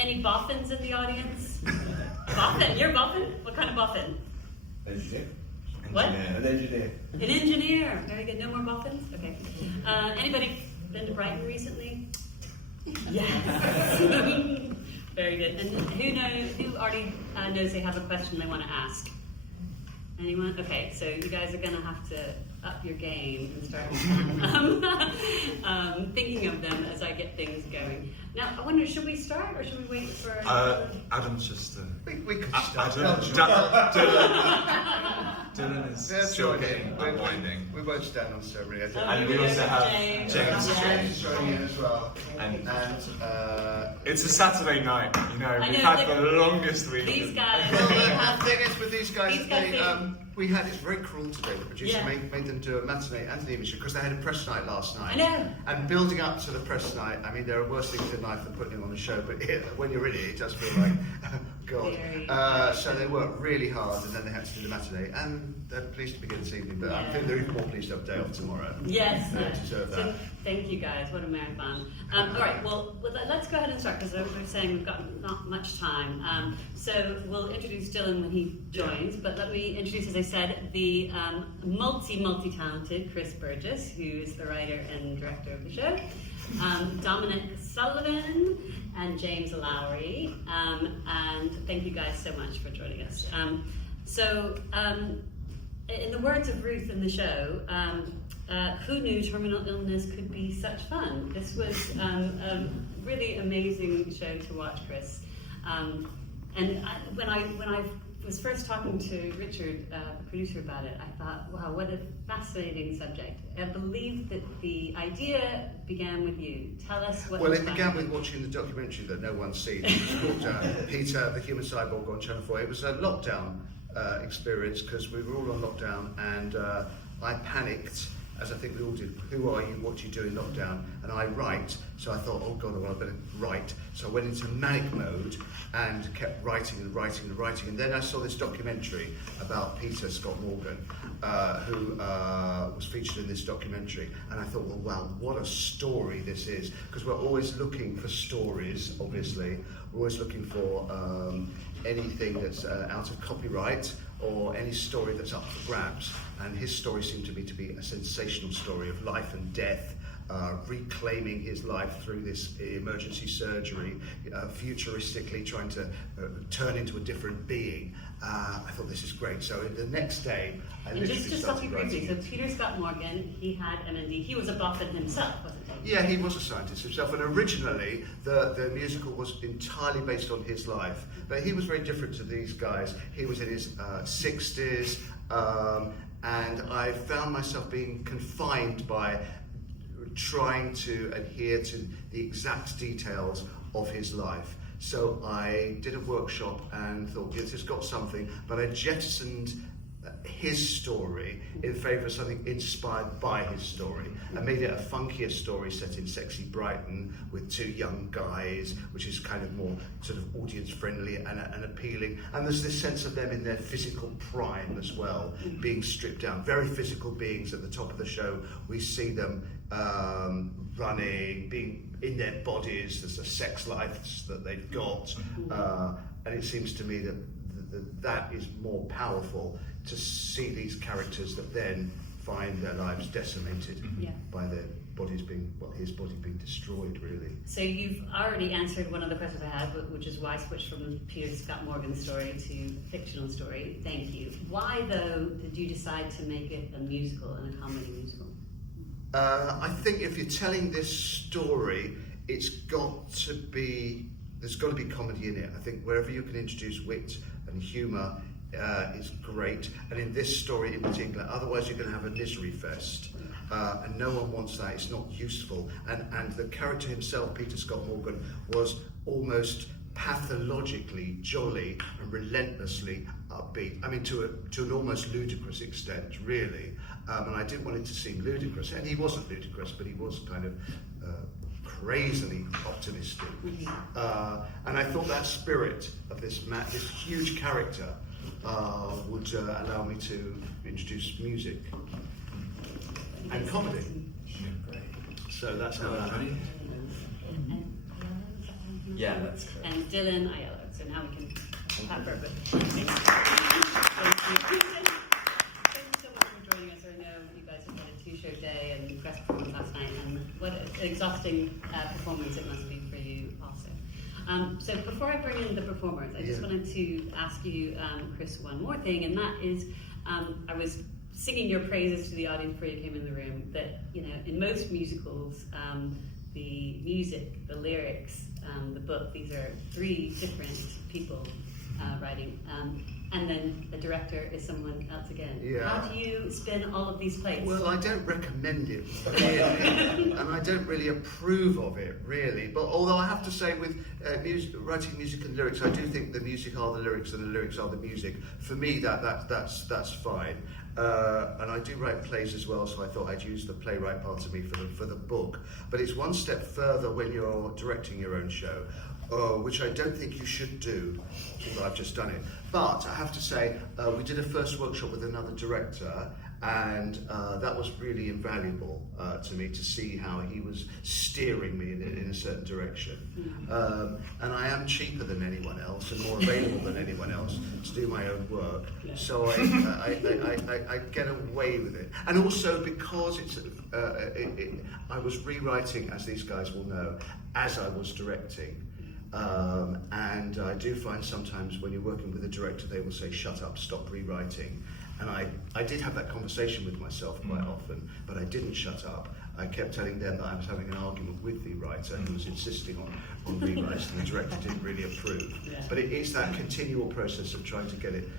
Any boffins in the audience? Boffin? You're boffin? What kind of boffin? Engineer. What? An engineer. An engineer. Very good. No more boffins? Okay. Anybody been to Brighton recently? Yes. Very good. And who already knows they have a question they want to ask? Anyone? Okay, so you guys are going to have to up your game and start thinking of them as I get things going. Now, I wonder, should we start or should we wait for... Adam's just... We could start. Dylan is still getting unwinding. We won't stand on ceremony. And we also have James joining in as well. And it's a Saturday night, you know, we've had the longest week. These guys... The thing is with these guys, it's very cruel today. The producer made them do a matinee and an evening show because they had a press night last night. I know. And building up to the press night, I mean, there are worse things in life than putting on a show, but when you're in it, it does feel like, God. So they worked really hard and then they had to do the matinee. And they're pleased to begin this evening, but I think they're even more pleased to have a day off tomorrow. Yes. They deserve that. So, thank you guys. What a marathon. All right, well, let's go ahead and start because we're saying we've got not much time. So we'll introduce Dylan when he joins, but let me introduce, as I said, the multi-talented Chris Burgess, who is the writer and director of the show, Dominic Sullivan, and James Lowrie. And thank you guys so much for joining us. In the words of Ruth in the show, who knew terminal illness could be such fun? This was a really amazing show to watch, Chris. When I was first talking to Richard, the producer, about it, I thought, wow, what a fascinating subject. I believe that the idea began with you. Tell us what... Well, it began with watching the documentary that no one's seen. It was called Peter, the Human Cyborg on Channel 4. It was a lockdown experience because we were all on lockdown and I panicked, as I think we all did. Who are you? What do you do in lockdown? And I write, so I thought, oh God, well, I better write. So I went into manic mode and kept writing and writing and writing. And then I saw this documentary about Peter Scott Morgan, who was featured in this documentary. And I thought, well, wow, what a story this is. Because we're always looking for stories, obviously. We're always looking for anything that's out of copyright or any story that's up for grabs. And his story seemed to me to be a sensational story of life and death, reclaiming his life through this emergency surgery, futuristically trying to turn into a different being. I thought this is great. So the next day, I literally just to stop you briefly, so Peter Scott Morgan, he had MND. He was a boffin himself, wasn't he? Yeah, he was a scientist himself, and originally the musical was entirely based on his life. But he was very different to these guys. He was in his 60s, and I found myself being confined by trying to adhere to the exact details of his life. So I did a workshop and thought, yes, it's got something, but I jettisoned his story in favour of something inspired by his story. I made it a funkier story set in sexy Brighton with two young guys, which is kind of more sort of audience friendly and appealing. And there's this sense of them in their physical prime as well, being stripped down. Very physical beings at the top of the show. We see them running, being in their bodies. There's a sex life that they've got. And it seems to me that that is more powerful, to see these characters that then find their lives decimated by their bodies being, well, his body being destroyed, really. So you've already answered one of the questions I had, which is why I switched from the Peter Scott Morgan story to fictional story. Thank you. Why, though, did you decide to make it a musical and a comedy musical? I think if you're telling this story, there's got to be comedy in it. I think wherever you can introduce wit and humour is great, and in this story in particular, otherwise you're going to have a misery fest, and no one wants that. It's not useful, and the character himself, Peter Scott Morgan, was almost pathologically jolly and relentlessly upbeat. I mean, to an almost ludicrous extent, really. And I didn't want it to seem ludicrous, and he wasn't ludicrous, but he was kind of crazily optimistic. And I thought that spirit of this huge character would allow me to introduce music and comedy. So that's how that happened. Yeah, that's correct. And Dylan Aiello. So now we can clap for everybody. Thank you so much for joining us. I know you guys have had a 2-show day and press performance last night, and what an exhausting performance it must be for you also. So before I bring in the performers, I just wanted to ask you, Chris, one more thing, and that is, I was singing your praises to the audience before you came in the room, that, you know, in most musicals, the music, the lyrics, the book, these are 3 different people writing, and then the director is someone else again. Yeah. How do you spin all of these plates? Well, I don't recommend it, really, and I don't really approve of it, really. But although I have to say, with writing music and lyrics, I do think the music are the lyrics and the lyrics are the music. For me, that's fine. And I do write plays as well, so I thought I'd use the playwright part of me for the book. But it's one step further when you're directing your own show, which I don't think you should do, although I've just done it. But I have to say, we did a first workshop with another director, and that was really invaluable to me, to see how he was steering me in a certain direction. And I am cheaper than anyone else and more available than anyone else to do my own work, so I get away with it. And also because I was rewriting, as these guys will know, as I was directing. And I do find sometimes when you're working with a director, they will say, shut up, stop rewriting. And I did have that conversation with myself quite often, but I didn't shut up. I kept telling them that I was having an argument with the writer who was insisting on rewrites, and the director didn't really approve. But it is that continual process of trying to get it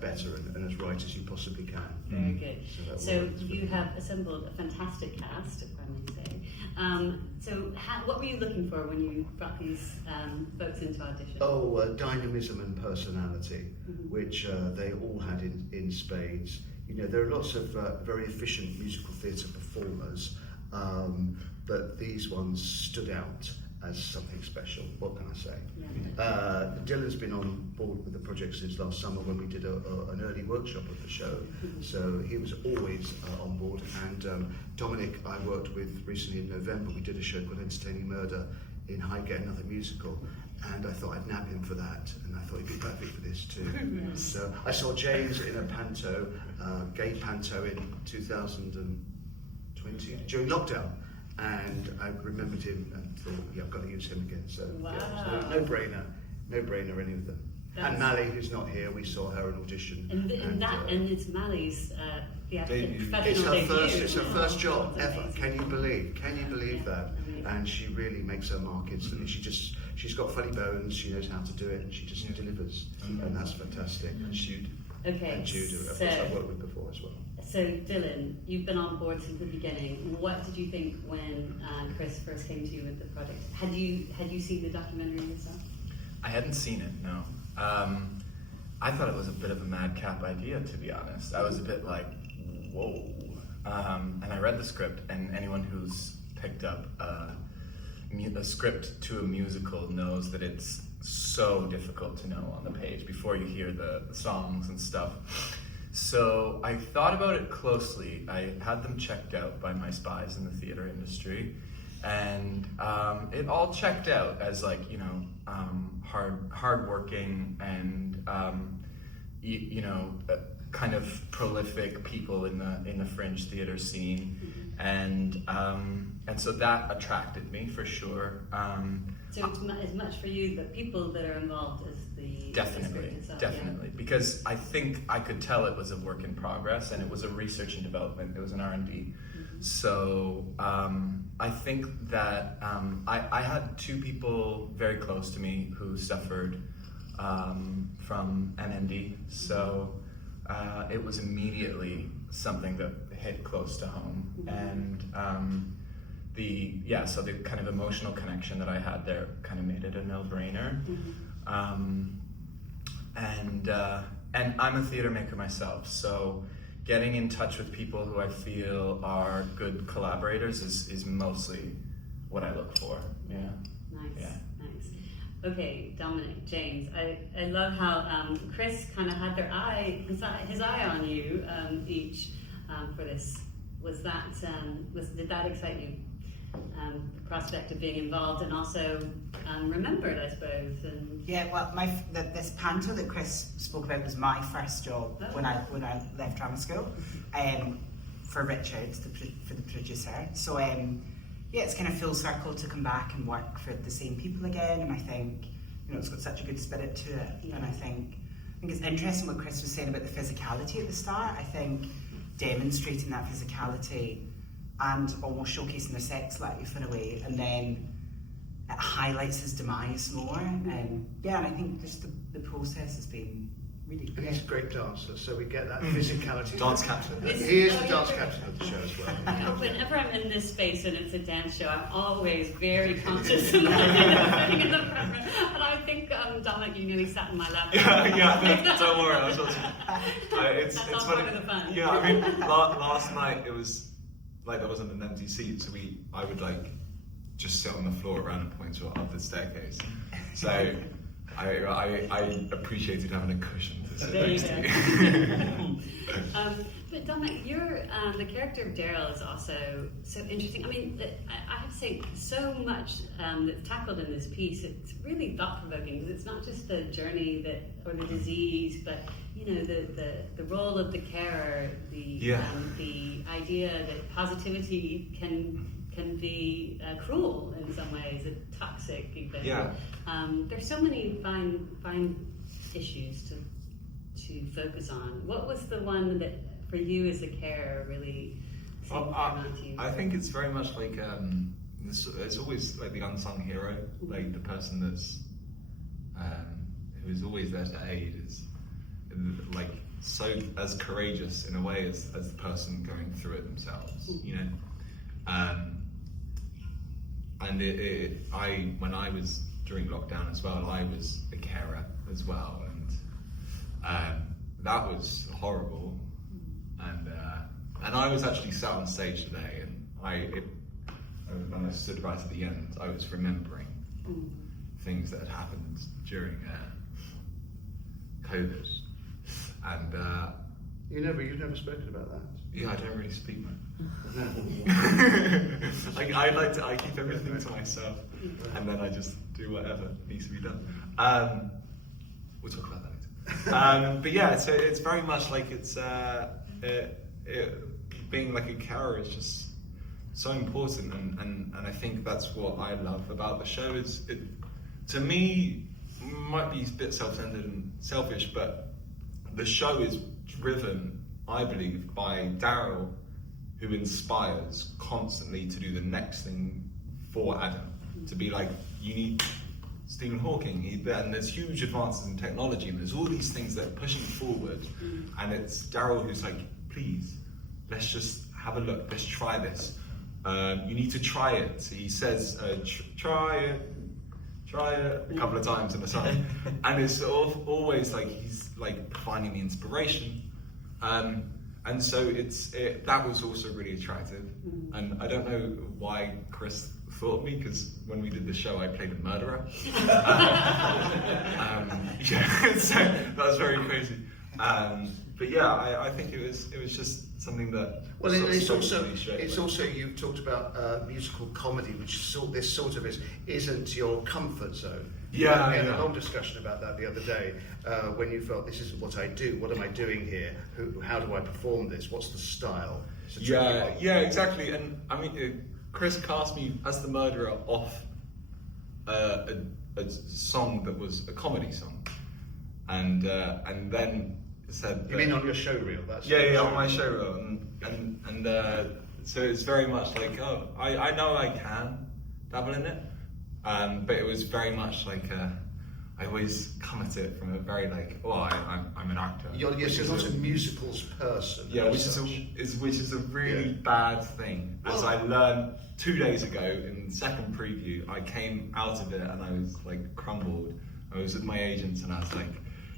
better and as right as you possibly can. Very good. So you have assembled a fantastic cast, if I may say. What were you looking for when you brought these folks into audition? Dynamism and personality, which they all had in spades. You know, there are lots of very efficient musical theatre performers, but these ones stood out as something special. What can I say? Dylan's been on board with the project since last summer when we did an early workshop of the show, so he was always on board. And Dominic, I worked with recently in November. We did a show called Entertaining Murder in Highgate, another musical, and I thought I'd nab him for that, and I thought he'd be perfect for this too. So I saw James in a panto, gay panto in 2020 during lockdown, and I remembered him and thought, I've got to use him again. So, so no brainer, any of them. And Mally, who's not here, we saw her in audition. And it's Mally's professional debut. It's her first job ever. Can you believe that? And she really makes her mark instantly. She's got funny bones. She knows how to do it, and she just delivers. And that's fantastic. And Jude. Okay. And Jude, of course, I've worked with before as well. So Dylan, you've been on board since the beginning. What did you think when Chris first came to you with the project? Had you seen the documentary yourself? I hadn't seen it, no. I thought it was a bit of a madcap idea, to be honest. I was a bit like, whoa. And I read the script, and anyone who's picked up a script to a musical knows that it's so difficult to know on the page before you hear the songs and stuff. So I thought about it closely. I had them checked out by my spies in the theater industry, and it all checked out as, like, you know, hardworking and kind of prolific people in the fringe theater scene, and so that attracted me for sure. So it's as much for you the people that are involved as the definitely, because I think I could tell it was a work in progress, and it was a research and development. It was an R&D. So I think that I had 2 people very close to me who suffered from NMD. So it was immediately something that hit close to home, and so the kind of emotional connection that I had there kind of made it a no-brainer. And I'm a theater maker myself, so getting in touch with people who I feel are good collaborators is mostly what I look for. Nice. Okay, Dominic, James, I love how Chris kind of had his eye on you each for this. Did that excite you? The prospect of being involved, and also remembered, I suppose. And Yeah, well, this panto that Chris spoke about was my first job when I left drama school, for Richard, for the producer. So yeah, it's kind of full circle to come back and work for the same people again, and I think it's got such a good spirit to it. And I think it's interesting what Chris was saying about the physicality at the start. I think demonstrating that physicality and almost showcasing their sex life in a way, and then it highlights his demise more. Yeah, and I think just the process has been really And great. he's a great dancer, so we get that physicality. Dance captain. He is the dance captain of the show as well. Whenever I'm in this space and it's a dance show, I'm always very conscious of sitting in the front row. And I think Dominic, he sat in my lap. Yeah, don't worry. I was watching. That's all part of the fun. Yeah, I mean, last night it was like there wasn't an empty seat, so I would like just sit on the floor at random points or up the staircase. So I appreciated having a cushion to sit There you next to. But Dominic, the character of Daryl is also so interesting. I mean, I have to say, so much that's tackled in this piece. It's really thought-provoking because it's not just the journey or the disease, but the role of the carer, the idea that positivity can be cruel in some ways, toxic even. Yeah. There's so many fine issues to focus on. What was the one that for you as a carer really seemed paramount to you? I think it's very much like it's always like the unsung hero, like the person that's who is always there to aid, is like so as courageous in a way as the person going through it themselves, And when I was during lockdown as well, I was a carer as well, and that was horrible. And I was actually sat on stage today, and when I stood right at the end, I was remembering things that had happened during COVID, and You've never spoken about that. yeah, I don't really speak much. No. I keep everything to myself, and then I just do whatever needs to be done. We'll talk about that later. But yeah, so it's very much like it's being like a carer is just so important, and I think that's what I love about the show. Is it, to me, might be a bit self-centered and selfish, but the show is driven, I believe, by Daryl, who inspires constantly to do the next thing for Adam. To be like, you need Stephen Hawking, and there's huge advances in technology, and there's all these things that are pushing forward, and it's Daryl who's like, please, let's just have a look, let's try this. You need to try it. He says, try it a couple of times in the song, and it's always like he's like finding the inspiration. And so that was also really attractive, and I don't know why Chris thought of me, because when we did the show I played a murderer. Yeah, so that was very crazy. But yeah, I think it was just something that. Well, it's also you've talked about musical comedy, which isn't your comfort zone. Yeah, we had a long discussion about that the other day, when you felt this isn't what I do. What am I doing here? How do I perform this? What's the style? Yeah, exactly. And I mean, Chris cast me as the murderer off a song that was a comedy song, and then said. You mean on your show reel? That's on my show reel, and so it's very much like, oh, I know I can dabble in it, but it was very much like I always come at it from a very like, I'm an actor. You're not a musicals person. Yeah, which is a really bad thing. As I learned 2 days ago in the second preview, I came out of it and I was like crumbled. I was with my agents and I was like,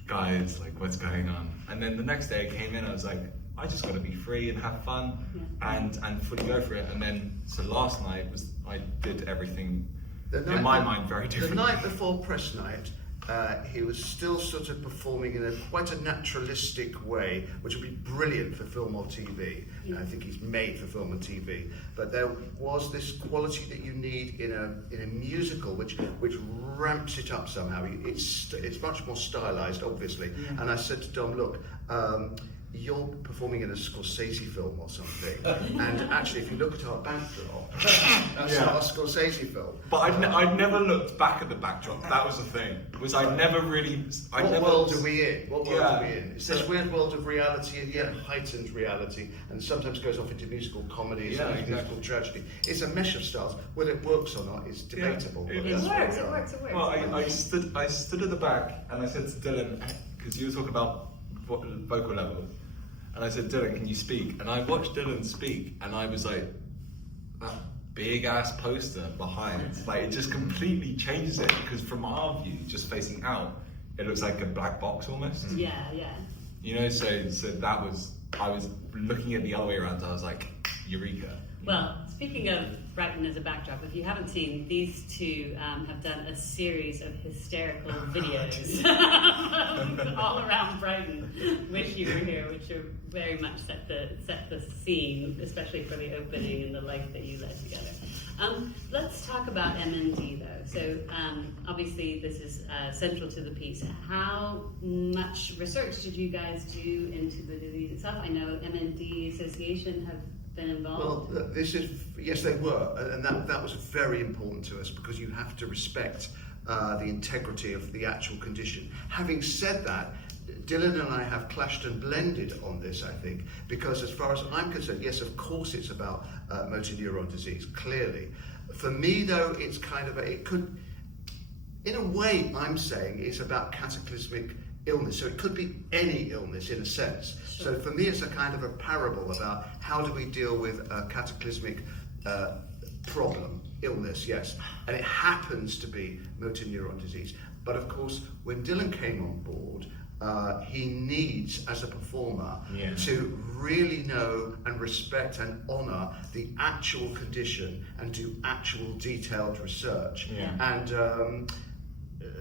guys, like what's going on? And then the next day I came in, I was like, I just got to be free and have fun and fully go for it. And then so last night I did everything in my mind very different. The night before press night, he was still sort of performing in quite a naturalistic way, which would be brilliant for film or TV. I think he's made for film and TV. But there was this quality that you need in a musical, which ramps it up somehow. It's much more stylized, obviously. Yeah. And I said to Dom, look, you're performing in a Scorsese film or something, and actually, if you look at our backdrop, that's our Scorsese film. But I'd never looked back at the backdrop. That was the thing. I'd never really. What world are we in? What world Yeah. are we in? It's this weird world of reality and yet heightened reality, and sometimes goes off into musical comedy, sometimes musical tragedy. It's a mesh of styles. Whether it works or not is debatable. Yeah, but It that's works, what we it are. works. Well, I stood at the back and I said to Dylan, because you were talking about vocal levels, and I said, Dylan, can you speak? And I watched Dylan speak, and I was like, that big ass poster behind, like it just completely changes it, because from our view, just facing out, it looks like a black box almost. Yeah. You know, so that was, I was looking at the other way around, so I was like, eureka. Well, speaking of Brighton as a backdrop, if you haven't seen, these two have done a series of hysterical videos all around Brighton. Wish you were here, which are very much set the scene, especially for the opening and the life that you led together. Let's talk about MND though. So obviously this is central to the piece. How much research did you guys do into the disease itself? I know MND Association have been involved. Well, yes, they were, and that was very important to us, because you have to respect the integrity of the actual condition. Having said that, Dylan and I have clashed and blended on this, I think, because as far as I'm concerned, yes, of course it's about motor neuron disease, clearly. For me, though, it's kind of in a way, I'm saying it's about cataclysmic illness. So it could be any illness in a sense. Sure. So for me, it's a kind of a parable about how do we deal with a cataclysmic problem, illness, yes. And it happens to be motor neuron disease. But of course, when Dylan came on board, he needs, as a performer, to really know and respect and honour the actual condition and do actual detailed research. And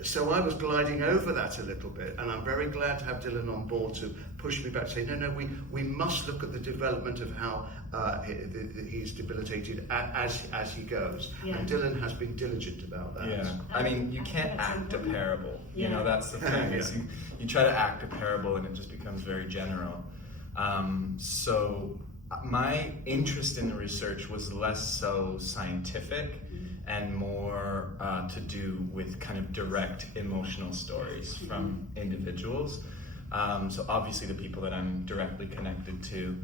so I was gliding over that a little bit, and I'm very glad to have Dylan on board to push me back, say, no, we must look at the development of how he's debilitated as he goes. Yeah. And Dylan has been diligent about that. Yeah, I mean, you can't act a parable. Yeah. You know, that's the thing. Is you try to act a parable and it just becomes very general. So my interest in the research was less so scientific and more to do with kind of direct emotional stories from individuals. So obviously the people that I'm directly connected to.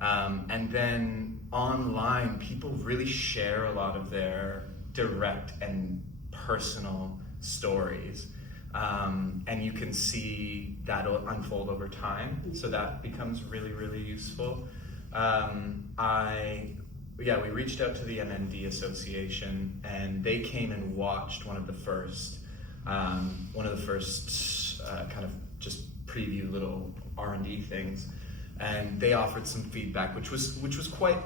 And then online, people really share a lot of their direct and personal stories. And you can see that unfold over time. So that becomes really, really useful. We reached out to the MND Association, and they came and watched one of the first kind of just preview little R&D things, and they offered some feedback, which was quite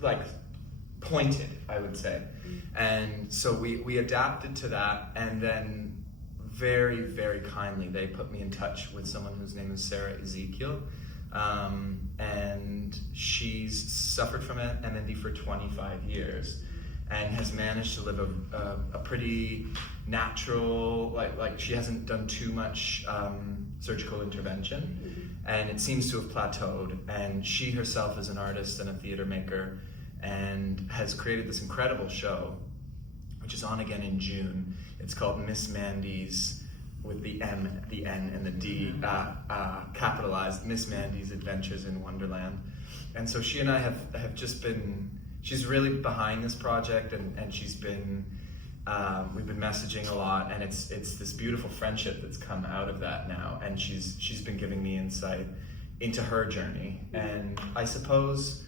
like pointed, I would say. And so we adapted to that, and then very, very kindly they put me in touch with someone whose name is Sarah Ezekiel. And she's suffered from MND for 25 years and has managed to live a pretty natural, like she hasn't done too much surgical intervention, and it seems to have plateaued. And she herself is an artist and a theater maker and has created this incredible show, which is on again in June. It's called Miss Mandy's, with the M, the N, and the D capitalized, Miss Mandy's Adventures in Wonderland. And so she and I have just been, she's really behind this project, and she's been, we've been messaging a lot, and it's this beautiful friendship that's come out of that now, and she's been giving me insight into her journey. And I suppose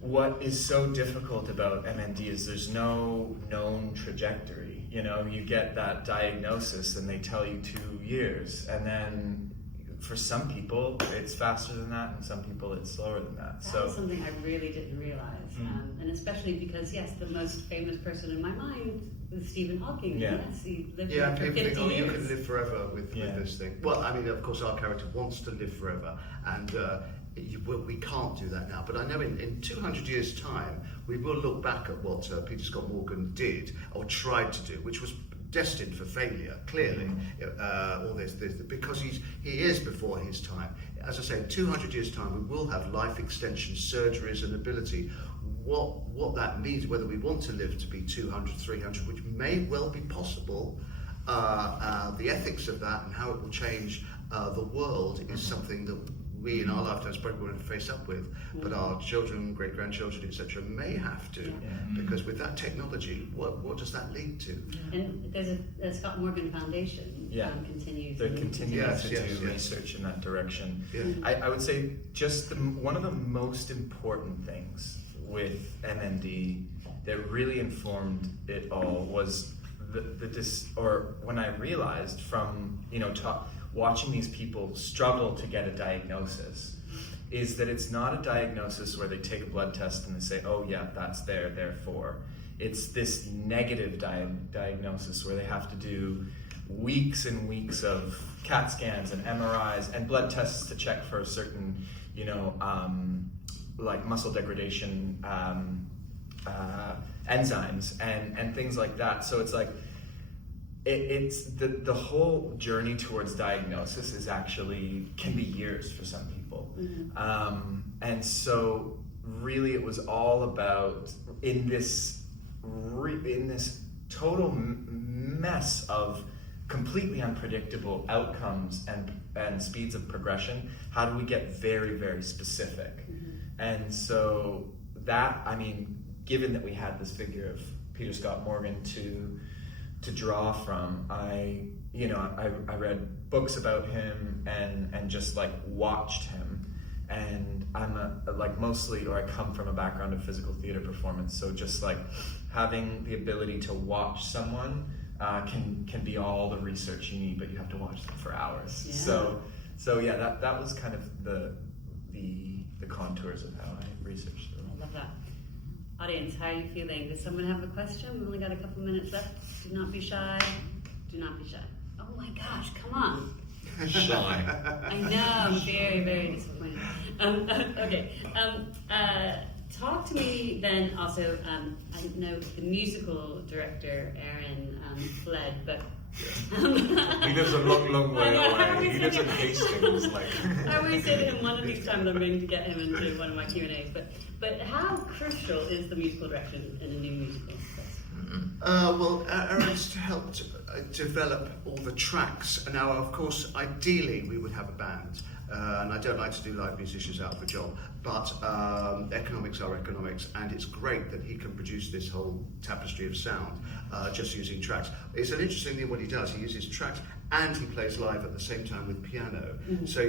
what is so difficult about MND is there's no known trajectory. You know, you get that diagnosis and they tell you 2 years, and then for some people it's faster than that, and some people it's slower than that. That's something I really didn't realize, and especially because yes, the most famous person in my mind is Stephen Hawking. Yeah. Yes, he lived Yeah, for people 50 think, oh, you years. can live forever with this thing. Well, I mean, of course, our character wants to live forever, and we can't do that now. But I know in 200 years' time, we will look back at what Peter Scott Morgan did, or tried to do, which was destined for failure, clearly, all this, because he is before his time. As I say, in 200 years' time, we will have life extension surgeries and ability. What that means, whether we want to live to be 200, 300, which may well be possible, the ethics of that and how it will change the world is something that we in our lifetimes probably won't face up with, but our children, great-grandchildren, etc. may have to, because with that technology, what does that lead to? And there's a Scott Morgan Foundation continues. They're continuing Yes, to yes, do yes. research in that direction. Yeah. I would say just one of the most important things with MMD that really informed it all was when I realized from watching these people struggle to get a diagnosis, is that it's not a diagnosis where they take a blood test and they say, oh yeah, that's there, therefore. It's this negative diagnosis where they have to do weeks and weeks of CAT scans and MRIs and blood tests to check for certain, like muscle degradation enzymes and things like that. So it's like, it's the whole journey towards diagnosis can be years for some people. And so really it was all about in this total mess of completely unpredictable outcomes and speeds of progression, how do we get very, very specific? And so that, given that we had this figure of Peter Scott Morgan to draw from, I read books about him and just like watched him, and I'm I come from a background of physical theater performance, so just like having the ability to watch someone can be all the research you need, but you have to watch them for hours. Yeah. So yeah, that was kind of the contours of how I researched them. I love that. Audience, how are you feeling? Does someone have a question? We've only got a couple minutes left. Do not be shy. Do not be shy. Oh my gosh, come on. Shy. I know, I'm very, very disappointed. Okay. Talk to me then also, I know the musical director, Aaron, fled, but... He lives a long, long way away. He lives in Hastings. I always say to him, one of these times I'm going to get him into one of my Q&As, but how crucial is the musical direction in a new musical? Well, Aaron's helped develop all the tracks. Now, of course, ideally we would have a band. And I don't like to do live musicians out of a job, but economics are economics, and it's great that he can produce this whole tapestry of sound just using tracks. It's an interesting thing what he does. He uses tracks and he plays live at the same time with piano. So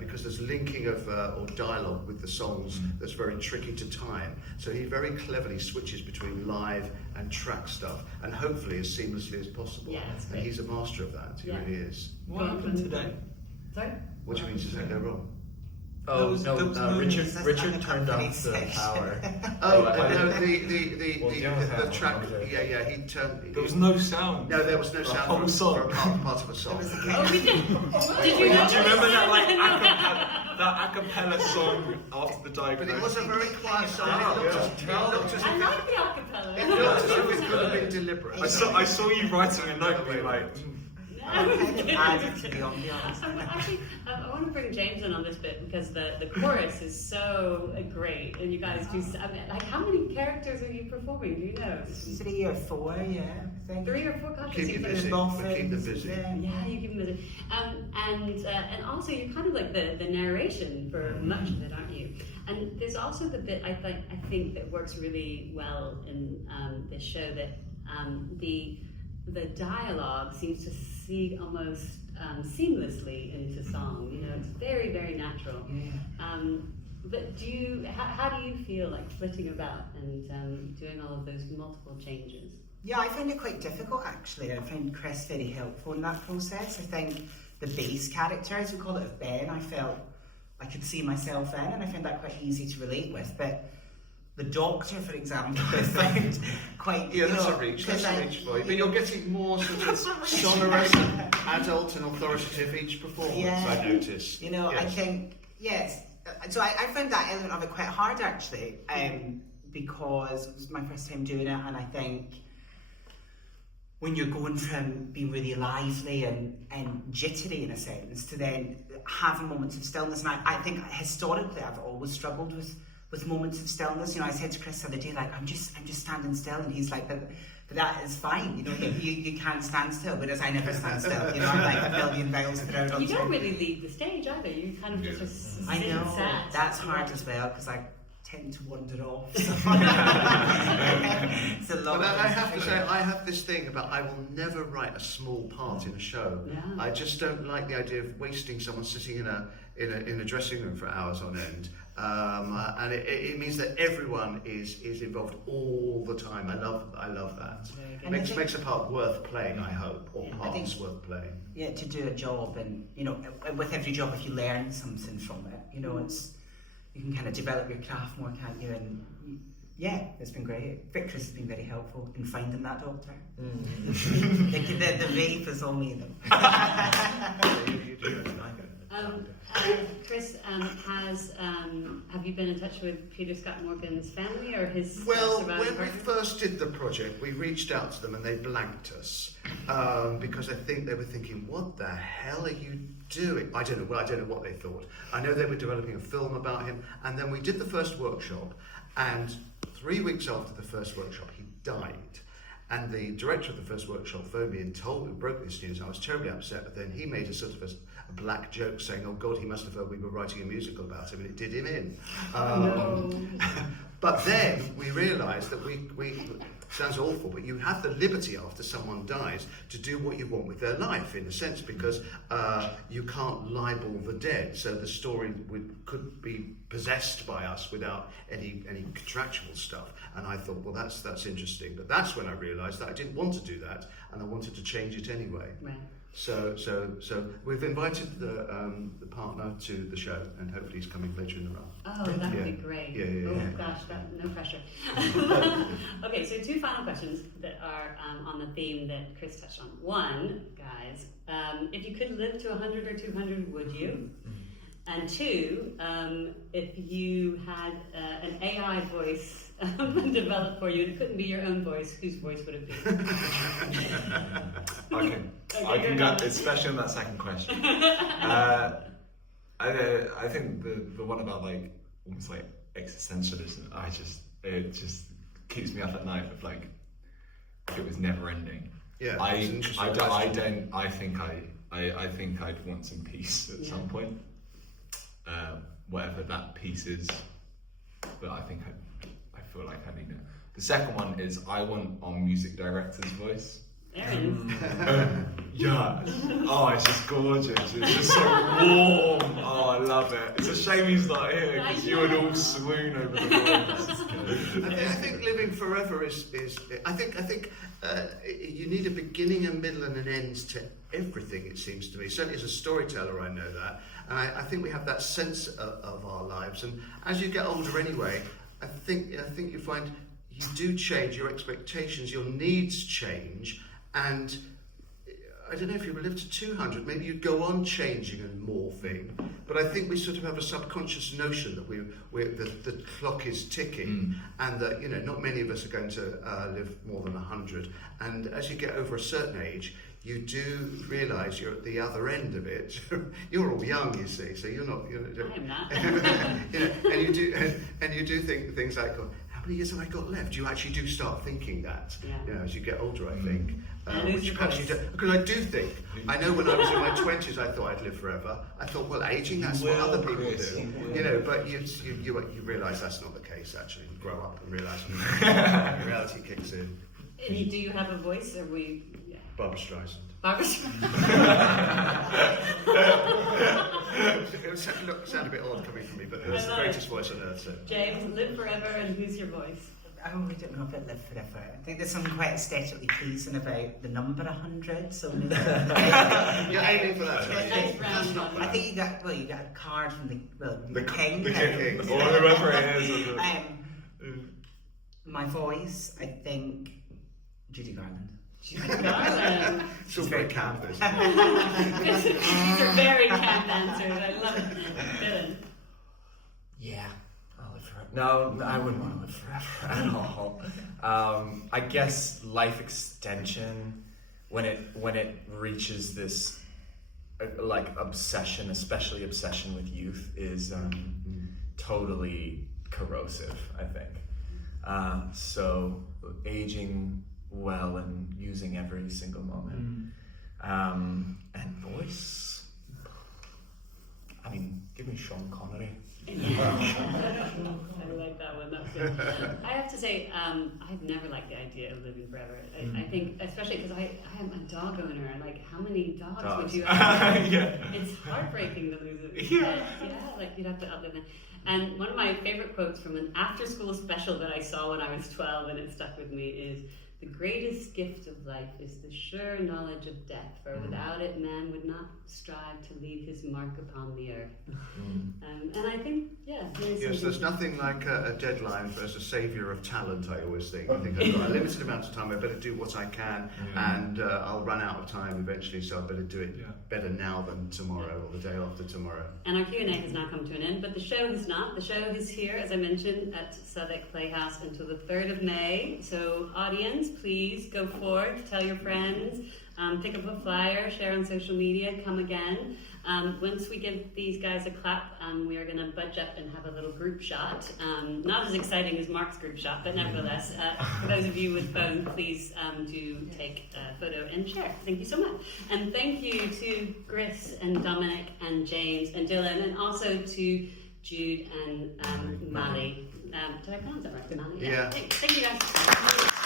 because there's linking of or dialogue with the songs that's very tricky to time. So he very cleverly switches between live and track stuff, and hopefully as seamlessly as possible. Yeah, that's and great. he's a master of that. He really is. What happened today? Sorry? What do you mean, does that go wrong? There was no- Richard turned off the power. Oh, Well, no, I- the track. Yeah, he turned. There was no sound. No, there was no The sound whole for song. part of a song. Oh, we did. Did you Do you know? remember that a cappella song after the But diagnosis? it was a very quiet song. Oh, It looked yeah. as I if like the acapella. it looked as if it could have been deliberate. I saw you writing a note being like, Added to the ambiance. Actually, I want to bring James in on this bit because the chorus is so great, and you guys do. Like, how many characters are you performing? Do you know? 3 or 4, yeah. I think. 3 or 4. Gosh, Keep it you seems busy. like Keep them busy. yeah, you give them busy. And also you're kind of like the narration for much of it, aren't you? And there's also the bit I think that works really well in this show that the dialogue seems to see almost seamlessly into song. You know, it's very, very natural. Yeah. But how do you feel like flitting about and doing all of those multiple changes? Yeah, I find it quite difficult actually. I find Chris very helpful in that process. I think the base character, as we call it, of Ben, I felt I could see myself in, and I found that quite easy to relate with. But the Doctor, for example, I found quite... Yeah, that's a reach for you. But you're getting more sort of sonorous, adult and authoritative each performance, I notice. You know, yes. I think, yes. So I found that element of it quite hard, actually, because it was my first time doing it, and I think when you're going from being really lively and jittery, in a sense, to then having moments of stillness, and I think historically I've always struggled with moments of stillness. You know, I said to Chris the other day, like, I'm just standing still, and he's like, but that is fine, you know, you can't stand still, whereas I never stand still, you know, I'm like a million miles per hour. You don't really lead the stage either, you kind of just I sit know, and sat. that's hard as well, because I tend to wander off. So. It's a lot. But I have to say, I have this thing about I will never write a small part in a show. Yeah. I just don't like the idea of wasting someone sitting in a dressing room for hours on end. And it means that everyone is involved all the time. I love that. It makes a part worth playing, I hope, or parts worth playing. Yeah, to do a job, and you know, with every job, if you learn something from it, you know, you can kind of develop your craft more, can't you? And yeah, it's been great. Chris has been very helpful in finding that Doctor. The rape is all me, though. You do it. Chris, have you been in touch with Peter Scott Morgan's family or his Well, surviving when we partner? first did the project, we reached out to them and they blanked us because I think they were thinking, "What the hell are you doing?" I don't know. Well, I don't know what they thought. I know they were developing a film about him, and then we did the first workshop, and 3 weeks after the first workshop, he died. And the director of the first workshop phoned me and broke this news. I was terribly upset, but then he made a sort of a black joke saying, "Oh God, he must have heard we were writing a musical about him," and it did him in. But then we realised that we sounds awful, but you have the liberty after someone dies to do what you want with their life, in a sense, because you can't libel the dead, so the story could be possessed by us without any contractual stuff. And I thought, well, that's interesting. But that's when I realised that I didn't want to do that, and I wanted to change it anyway. Right. So we've invited the partner to the show, and hopefully he's coming later in the run. Oh, that would be great. Yeah. Oh gosh, no pressure. Okay, so 2 final questions that are on the theme that Chris touched on. One, guys, if you could live to 100 or 200, would you? And 2, if you had an AI voice developed for you, and it couldn't be your own voice, whose voice would it be? I can go, especially on that second question. I think the one about like almost like existentialism, it just keeps me up at night with like if it was never ending. Yeah, I think I'd want some peace at some point. Whatever that peace is, but I feel like I need it. The second one is I want our music director's voice. There it is. Yeah. Oh, it's just gorgeous. It's just so warm. Oh, I love it. It's a shame he's not here because you would all swoon over the voice. I think living forever is. I think you need a beginning, a middle, and an end to everything. It seems to me. Certainly, as a storyteller, I know that, and I think we have that sense of our lives. And as you get older, anyway, I think you find you do change. Your expectations, your needs change. And I don't know if you would live to 200, maybe you'd go on changing and morphing. But I think we sort of have a subconscious notion that the clock is ticking, and that not many of us are going to live more than 100. And as you get over a certain age, you do realise you're at the other end of it. You're all young, you see, so you're not. I am not. And you do think things like, oh, how many years have I got left? You actually do start thinking that, as you get older, I think. Which perhaps you don't, because I do think, I know when I was in my 20s I thought I'd live forever. I thought, well, aging, that's what other people do. But you realise that's not the case, actually. You grow up and realise reality kicks in. And do you have a voice, or we... Yeah. Barbra Streisand. Barbra Streisand. It would sound a bit odd coming from me, but it was the greatest voice on earth. So. James, live forever, and who's your voice? we don't know if it live forever. I think there's something quite aesthetically pleasing about the number 100. So maybe, You're aiming for that. Nice round That's not number. I think you got a card from the king. the king. Or whoever it is. My voice, I think, Judy Garland. Garland. It's all very camp, isn't it? These are very camp answers. I love it. Dylan. Yeah, I'll live forever. No, I wouldn't want to live forever at all. I guess life extension, when it reaches this like obsession, especially obsession with youth, is totally corrosive, I think. So aging well and using every single moment. And voice, I mean, give me Sean Connery. I like that one. That's good. I have to say, I've never liked the idea of living forever. I think, especially because I am a dog owner. Like, how many dogs would you have? Yeah. It's heartbreaking to lose it. Yeah. Like you'd have to outlive them. And one of my favorite quotes from an after-school special that I saw when I was 12, and it stuck with me, is, "The greatest gift of life is the sure knowledge of death, for without it man would not strive to leave his mark upon the earth." And I think, Yes, there's nothing like a deadline as a saviour of talent, I always think. I think I've got a limited amount of time, I better do what I can, and I'll run out of time eventually, so I better do it better now than tomorrow or the day after tomorrow. And our Q&A has now come to an end, but the show has not. The show is here, as I mentioned, at Southwark Playhouse until the 3rd of May. So audience, please go forth, tell your friends, pick up a flyer, share on social media, come again. Once we give these guys a clap, we are going to budge up and have a little group shot. Not as exciting as Mark's group shot, but nevertheless, for those of you with phones, please do take a photo and share. Thank you so much. And thank you to Chris and Dominic and James and Dylan, and also to Jude and Mali. Did I pronounce that right? Mali? Yeah. Thank you guys.